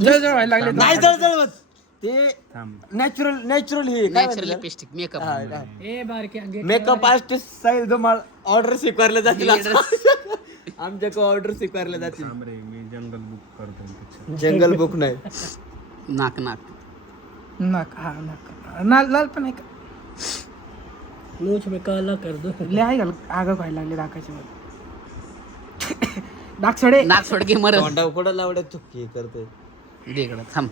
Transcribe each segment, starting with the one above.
जळजळ व्हायला लागले. नाही जळजळ ते नॅचरल हे नॅचरल लिपस्टिक मेकअप. ए बारके मेकअप आर्टिस्ट साहिल तुम्हाला ऑर्डर स्वीकारल्या जातील आमच्याकडे ऑर्डर स्वीकारल्या जातील. मी जंगल बुक करतो. जंगल बुक नाही नाक नाक नाक. हा नाक लाल पण आहे का? मूछ में काला कर दो. लय आहे का आग व्हायला लागले डाकाच्या मध्ये. डाक सोडे. नाक सोडके मर तोंडा कुठं लावड्या चुकी करतोय. इकडं थांब.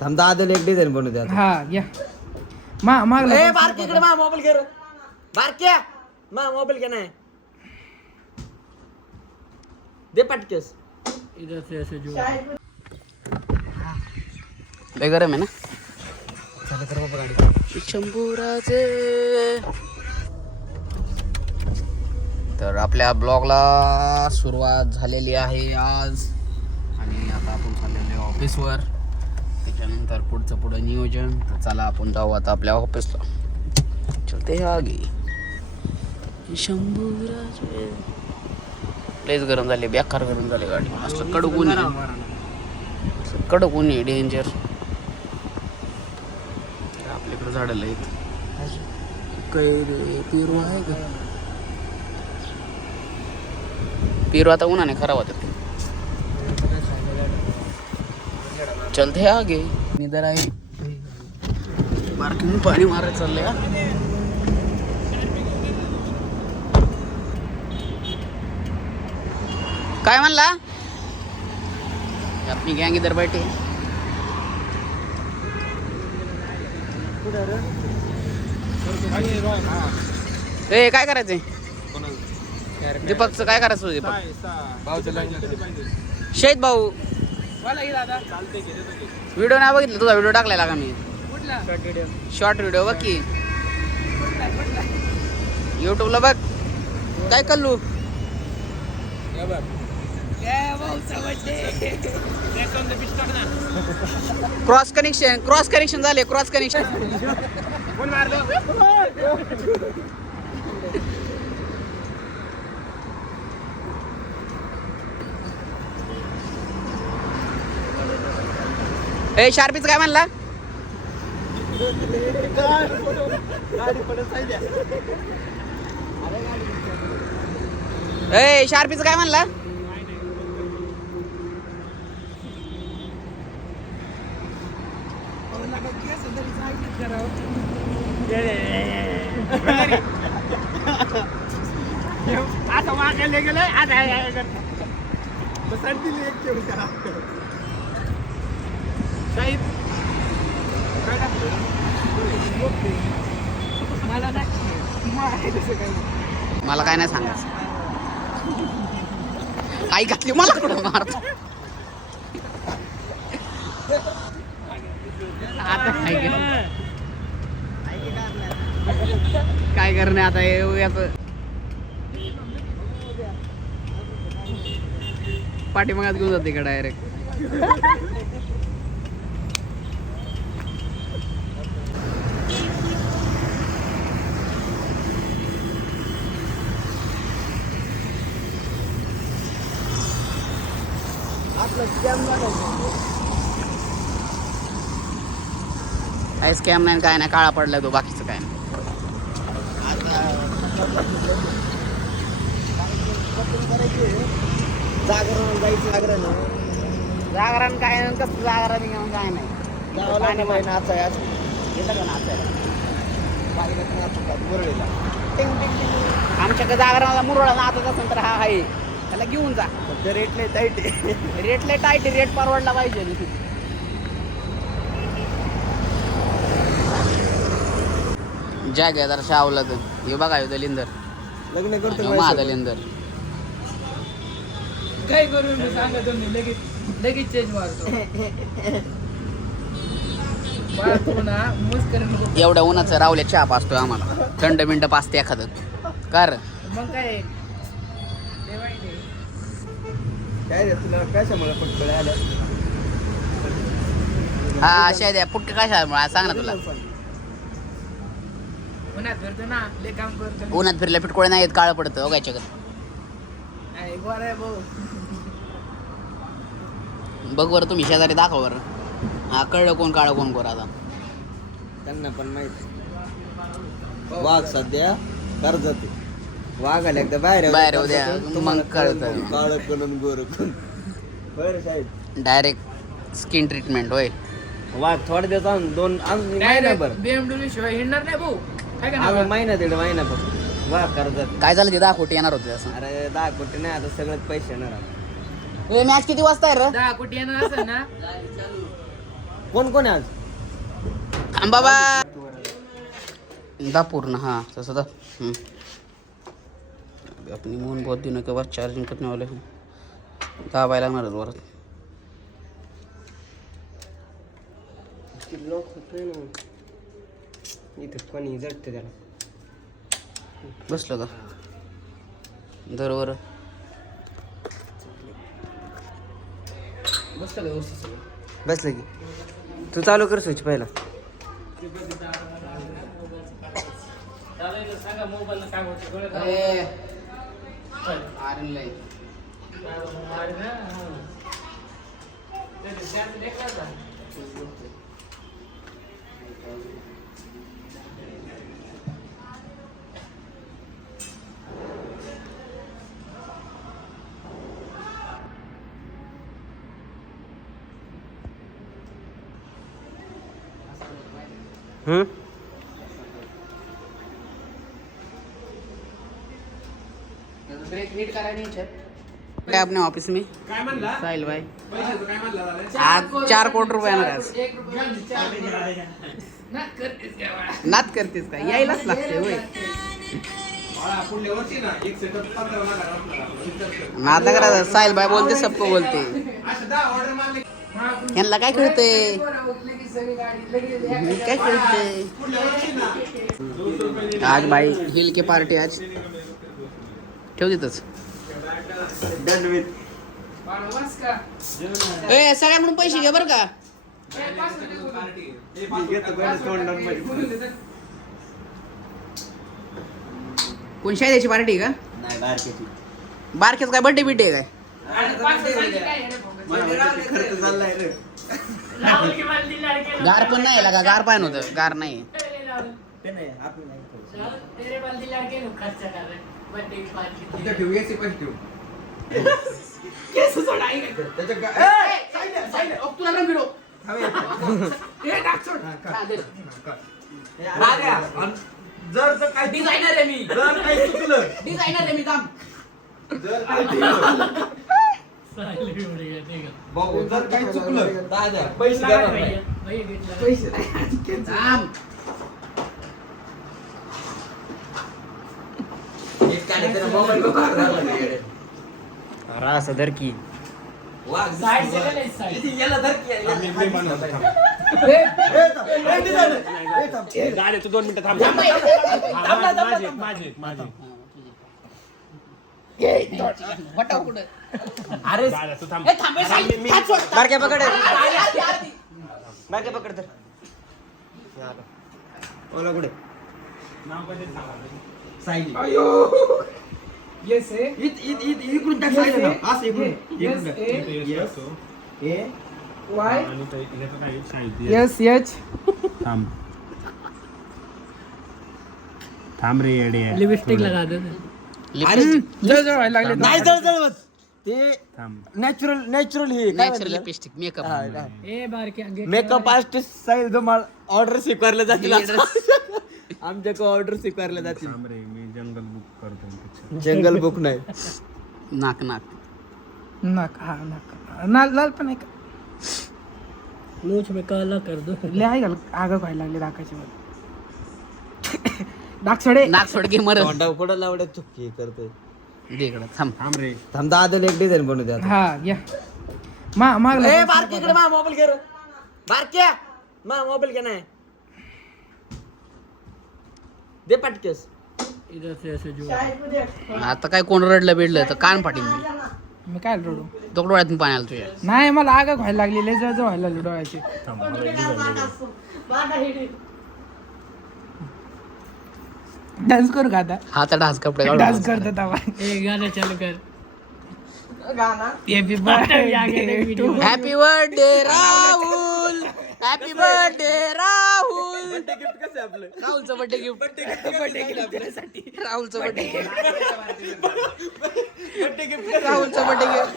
थांब दादल एक डिझाईन बनवू द्या. हा घ्या. मागला ए बारकीकडे मा मोबाईल घे रे. बारक्या मा मोबाईल घे नाही दे पटकेस. इधर से ऐसे जो लय गरम आहे ना. शंभूराजे. तर आपल्या ब्लॉगला सुरुवात झालेली आहे आज आणि आता आपण चाललेलो आहे ऑफिसवर. त्याच्यानंतर पुढं नियोजन. तर चला आपण जाऊ आता आपल्या ऑफिसला. चलते आगे. शंभूराजे. लयच गरम झाले. बेकार गरम झाले गाडी. असं कडक ऊन आहे. कडक ऊन आहे. डेंजर. आपल्याकडे झाडं लय काही पेरू आहे का? पेरू आता उन्हाने खराब होतात. चलते आगे. निदर आहे बारकी पाणी मारायला चाललंय. काय म्हणला? आपली गँग इधर बैठी. ए काय करायचंय? दीपकचं काय करायचं? दीपक शहीद भाऊ व्हिडिओ नाही बघितला तुझा? व्हिडिओ टाकलाय का मी? शॉर्ट व्हिडिओ बघ की युट्यूबला बघ. काय कल्लू क्रॉस कनेक्शन झाले. क्रॉस कनेक्शन ए शार्पीच काय म्हणला? ए शार्पीच काय म्हणला? आता वाकायला गेलं. आता मला काय नाही सांगायचं. आई घातली मला कुठं मारतो. आता काय करणे आता याच पाठीमागात घेऊन जाते का डायरेक्ट. काही स्कॅम नाही काय नाही. काळा पडलाय तो. बाकीचं काय नाही. जागरण जायचं जागरण काय नाही. कसं जागरण घेऊन काय नाही. नाचाय येतं का नाचायला? मुरळीला आमच्याकडे जागरणाला मुरळा नाचत असेल तर हा आहे. त्याला घेऊन जा. रेट लय टाईट रेट लय टाईट. रेट परवडला पाहिजे. ज्या घ्या जरा शावला तर हे बघा दलिंदर. लग्न करतो महादलिंदर. काय करू मी सांगा तुम्ही. लगेच चेंज मारतो. एवढ्या उन्हाचं रावल्या चहा पाचतोय आम्हाला. थंड मिंड पाचते एखादं कर. मग काय काय रे तुला कशामुळे पटकळ आल्या? हा शायद पुटक कशा सांग ना तुला. उन्हात फिरतो ना. लय काम करतो. उन्हात फिरल्या पिटकोळे नाही येत. काळं पडतं बघायच्या. बघ बरं तुम्ही शेजारी दाखव बरं. हा कळलं कोण काळं कोण गोरा आता. त्यांना पण माहिती वाघ सध्या कर्जत वाघ आले एकदा बाहेर उद्या मग कळतं. काळ करून गोर बरं साहेब डायरेक्ट स्किन ट्रीटमेंट होय. वाघ थोडे दिवस आणून दोन महिनाभर BMW शिवाय हिंडणार नाही भाऊ काय का आम्ही महिना दीड महिना फक्त वाघ कर्जत. काय झालं ते दाखवते येणार होते असं. अरे 10 कोटी नाही आता सगळंच पैसे येणार आता. मॅच किती वाजता आहे रे? 10 कोटी येणार असेल ना. कोण कोण आहे आज बाबा दा पूर्ण हाँ तसं दा अपनी मोन बहुत दिनों के बाद चार्जिंग करने वाले हैं. दाबाय लागणार आहे वरत. लोक होतोय ना इथं कोणी जगते त्याला. बसलं का दरवर बसलं का व्यवस्थित सगळं. बसलं की तू चालू कर स्विच पहिला. काय अपने ऑफिस में साहिल भाई आज 4 कोटी रुपये येणार आज. नात करतेस का यायलाच लागते होय. नाता करा साहिल भाई बोलते सबको बोलते. यांना काय कळते काय कळते. आज भाई हिल के पार्टी आज ठेव देतच. सगळ्यांकडून पैसे घे बरं का. कोण शाळेची पार्टी का बारकेच काय बर्थडे बिड्डे काय. गार पण नाही लागा गार पाय नव्हतं गार नाही. जर काय डिझायनर आहे मी. जर काही चुकलं डिझायनर आहे मी थांब. भाऊ जर काही चुकलं दादा पैसे देणार नाही. थांब. असं धर की गाडी तू 2 मिनिटं थांब. माझे वटाव कुठं. अरे गाड्या तू थांब. ए, थांब ए, साहिल. हात सोड. बारक्या पकड आरती, आरती. बारक्या पकड तर ओला कुठे साईड येस ए इकडून टाक साईड ना असं इकडून Yes, ए वाय आणि ते ह्याचं काय सांगितलं. यस एच थांब थांब रे येडे. लिपस्टिक लगा दे. जळ व्हायला लागले. नाही जळजळ ते थांब. नॅचरल हे नॅचरल लिपस्टिक मेकअप. ए बार के आगे makeup artist Sahil Dhumal order स्वीकारले जातील आमच्याकडे ऑर्डर स्वीकारले जातील. थांब रे मी जंगल बुक करतो पिक्चर. जंगल बुक नाही नाक नाक नाक हा नाक लाल पण आहे का मूछ में काला कर दो. लय आहे का आग व्हायला लागले दाखाच्या वर. डाक सडे नाक सोड की मर. तोंडावर कुठं लावड्या चुकी करतोय. दे इकडं थांब. थांब रे. थांब दादल एक डिझाईन बनवू द्या हा या माग ए बारकीकडे मा मोबाईल घे रे. बारक्या मा मोबाईल घे नाही दे पटकेस. इधर से ऐसे जो आता काय कोण रडलं बिडलं तर कान फाटीन मी. मी काय रडू तो डोळ्यातून पाणी आलं तुझ्या. नाही मला आग व्हायला लागली लय जळ व्हायला लागली डोळ्याची. थांब मला एक design दे. डान्स करू का आता हातात हात कपडे काढून डान्स करतात आता. ए गाना चालू कर. गाना happy birthday to happy birthday Rahul, happy birthday Rahul. Gift कसं आहे आपलं? राहुलचं बर्थडे गिफ्ट, राहुलचं बर्थडे गिफ्ट, राहुलचं बर्थडे गिफ्ट.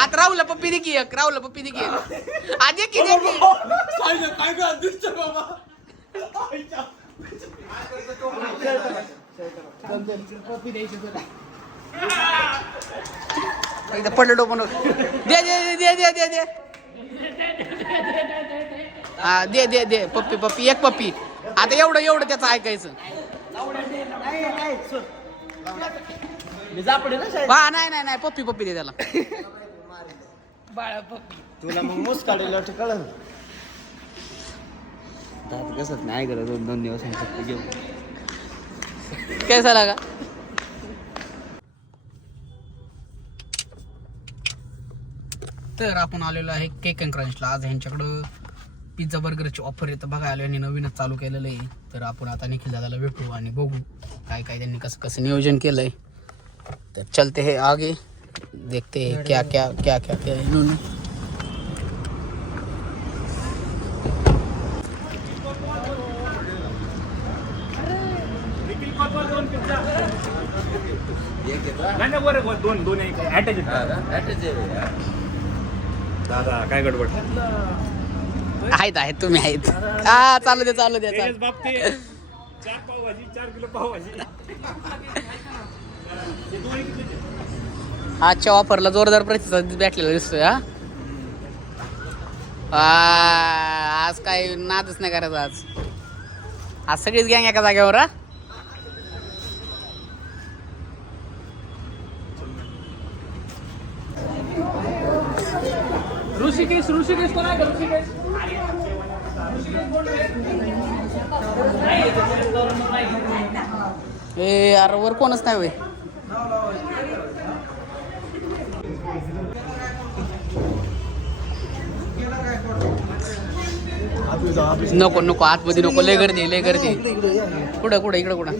आता राहुलला पप्पी दे की एक, राहुलला पप्पी दे की एक. दे की दे की. काय काय दिसत बाबा पप्पी द्यायची तुला. एकदा पडलं डोपण. दे दे दे दे दे दे. हा दे दे दे पप्पी पप्पी एक पप्पी. आता एवढं त्याचं ऐकायचं. जापडे ना शाळेत. हा नाही नाही नाही पप्पी पप्पी दे त्याला. बाळा पप्पी. तुला मग मोस काढायला कळलं. आता कसंच नाही करत 2 दिवस फक्त घेऊ. काय झाला का? तर आपण आलेलो आहे केक अँड क्रंचला. आज ह्यांच्याकडं पिझ्झा बर्गरची ऑफर येतं बघा आलो आणि नवीनच चालू केलेलं आहे. तर आपण आता निखिल दादाला भेटू आणि बघू काय काय त्यांनी कसं कसं नियोजन केलंय. तर चलते हे आगे देखते हैं क्या क्या क्या क्या क्या इन्होंने. दादा काय गडबड आहेत आहेत तुम्ही आहेत. हा चालू दे चालू दे चालू. बाबतीत 4 पावभाजी 4 किलो पावभाजी. आजच्या ऑफरला जोरदार प्रतिसाद भेटलेला दिसतोय. आज काय नादच नाही करायचा. आज सगळीच गँग एका जागेवर. हा ऋषिकेश कोण आहे का ऋषिकेश? ए यार वर कोणच नाही होय. नको नको आतमध्ये नको. लय गर्दी लय गर्दी. कुठं कुठं इकडं कुठं.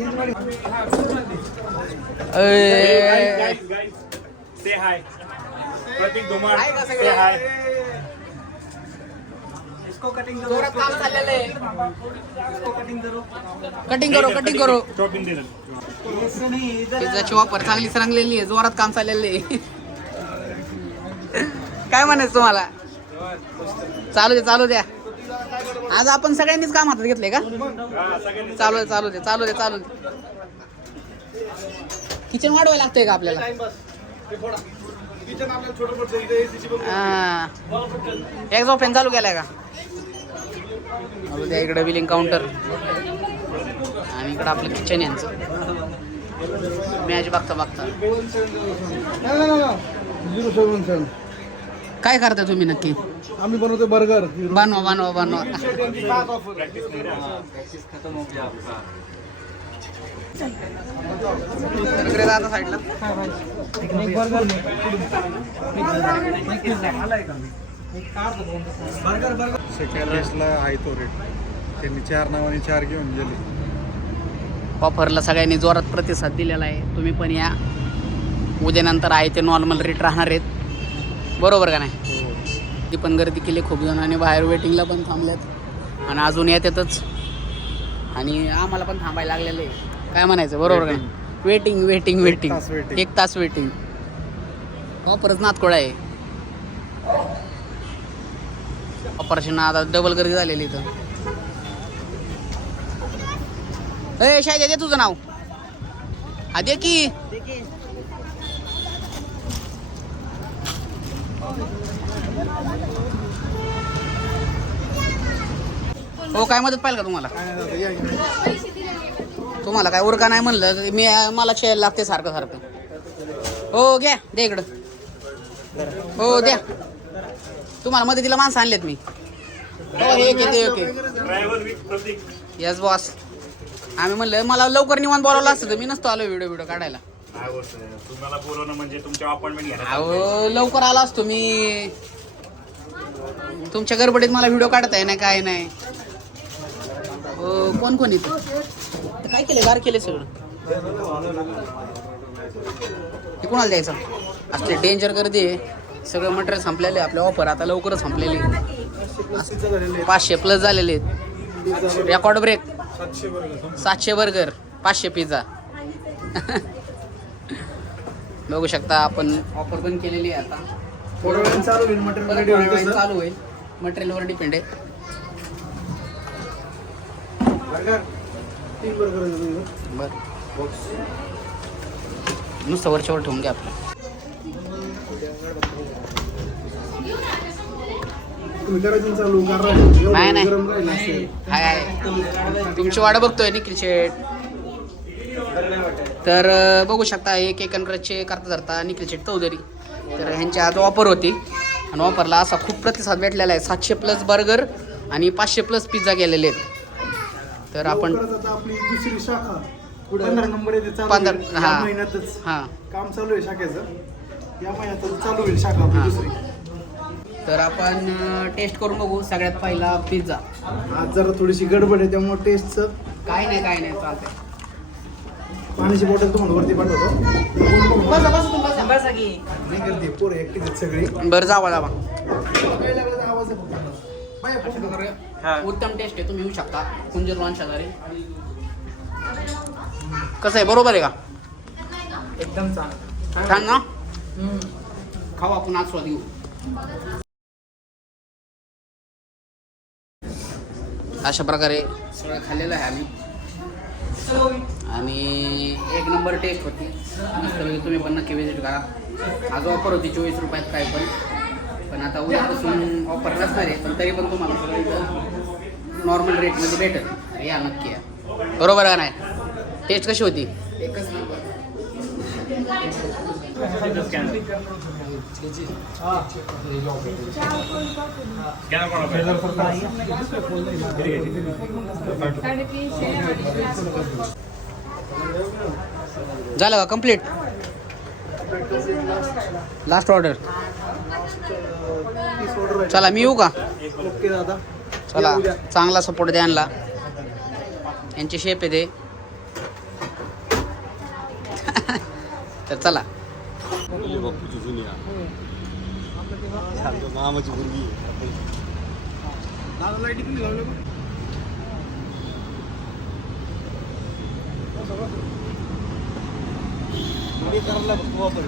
से हाय प्रतीक धुमाळ से हाय. कटिंग करो कटिंग करो. शॉपिंग दे. पिझ्झाची वापर चांगली सरंगलेली आहे. जोरात काम चाललेलं आहे. काय म्हणायचं तुम्हाला? चालू दे चालू द्या. आज आपण सगळ्यांनीच काम हातात घेतलंय का? चालू दे चालू दे चालू दे चालू दे. किचन वाढवायला लागतंय का आपल्याला? एक जो फॅन चालू केलाय का? द्या इकडे बिलिंग काउंटर आणि इकडं आपलं किचन यांचं. मॅच बघता बघता काय करता तुम्ही नक्की? आम्ही बनवतो बर्गर. बनवा बनवा बनवा. इकडे जाता साईडला. सेकंड रेसला आहे तो रेट. त्यांनी 4 नावाने 4 घेऊन गेले. ऑफरला सगळ्यांनी जोरात प्रतिसाद दिलेला आहे. तुम्ही पण या. उद्यानंतर आहे ते नॉर्मल रेट राहणार आहेत. बरोबर का नाही? ती पण गर्दी केली खूप जण आणि बाहेर वेटिंगला पण थांबल्यात आणि अजून येतातच आणि आम्हाला पण थांबायला लागलेलं आहे. काय म्हणायचं बरोबर का नाही? वेटिंग वेटिंग वेटिंग 1 तास वेटिंग. ऑफरच नातकोळा आहे. ऑपरेशन आता डबल गर्दी झालेली इथं. ए शायद दे तुझं नाव. हा दे की. हो काय मदत पाहिजे का तुम्हाला? तुम्हाला काय उरका नाही म्हणलं मी मला खेळायला लागते सारखं सारखं. हो घ्या दे इकडं. हो द्या. तुम्हाला मदतीला माणसं आणलेत मी. हो हे ओके ओके. Yes boss. आम्ही म्हणलं मला लवकर निवांत बोलावलं असतं तर मी नसतो आलो व्हिडिओ काढायला. तुम्हाला बोलवणं म्हणजे तुमच्या अपॉइंटमेंट घ्यायला. अहो लवकर आला असतो मी. तुमच्या गडबडीत मला व्हिडिओ काढता आहे नाही काय नाही. कोण कोण इथं काय केलं गार केलं सगळं. हे कोणाला द्यायचं? असले डेंजर गर्दी आहे. सगळं मटेरियल संपलेलं आहे. आपल्या ऑफर आता लवकरच संपलेली आहे. 500 प्लस झालेले आहेत. Record break 700 burger 500 pizza. बघू शकता आपण ऑफर पण केलेली आहे. आता थोडं वेळ चालू होईल मटेरियल चालू होईल. मटेरियलवर डिपेंड आहे. बरं नुसतं वरच्यावर ठेवून घ्या आपलं. नाही नाही हाय हाय तुमची वाट बघतोय निखिल शेट. तर बघू शकता एक एकंदरचे करता धरता निखिल शेट चौधरी. तर ह्यांची आज ऑफर होती आणि ऑफरला असा खूप प्रतिसाद भेटलेला आहे. 700 प्लस बर्गर आणि 500 प्लस पिझ्झा गेलेले आहेत. तर आपण आपली दुसरी शाखा 15 नंबर येते चालू 15 होईल. या हां महिन्यातच हां. काम चालू आहे शाखेचं. या महिन्यातच चालू होईल शाखा आपली दुसरी. तर आपण टेस्ट करून बघू. सगळ्यात पहिला पिझ्झा. आज जरा थोडीशी गडबड आहे त्यामुळे टेस्टचं काय नाही चालतंय. पाण्याची बॉटल तुम्हाला वरती पाठवतो. बसा की. नाही करते पोरं एकटीच आहेत सगळी. बरं जावा काय लागलं तर आवाज आहे फक्त. बाय, पोट करूया. उत्तम टेस्ट आहे. तुम्ही येऊ शकता कुंजर लॉन शेजारी. कसं आहे बरोबर आहे का? एकदम चांगलं. छान ना. खाऊ आपण आस्वाद घेऊ. अशा प्रकारे सगळं खाल्लेलं आहे आम्ही आणि एक नंबर टेस्ट होती. तुम्ही पण नक्की विजिट करा. आज ऑफर होती 24 रुपयात काय पण आता उद्यापासून ऑफर नसणार आहे. पण तरी पण तुम्हाला सगळं इथं नॉर्मल रेटमध्ये भेटेल. या नक्की या. बरोबर आहे नाही? टेस्ट कशी होती? एकच नंबर. झालं का कम्प्लीट? Last order. चला मी येऊ का? ओके दादा. चला चांगला सपोर्ट द्या यांना. यांचे शेप आहे ते. तर चला. मामाची मुलगी दादा लाईटी तुम्ही लावलं का? करायला वापर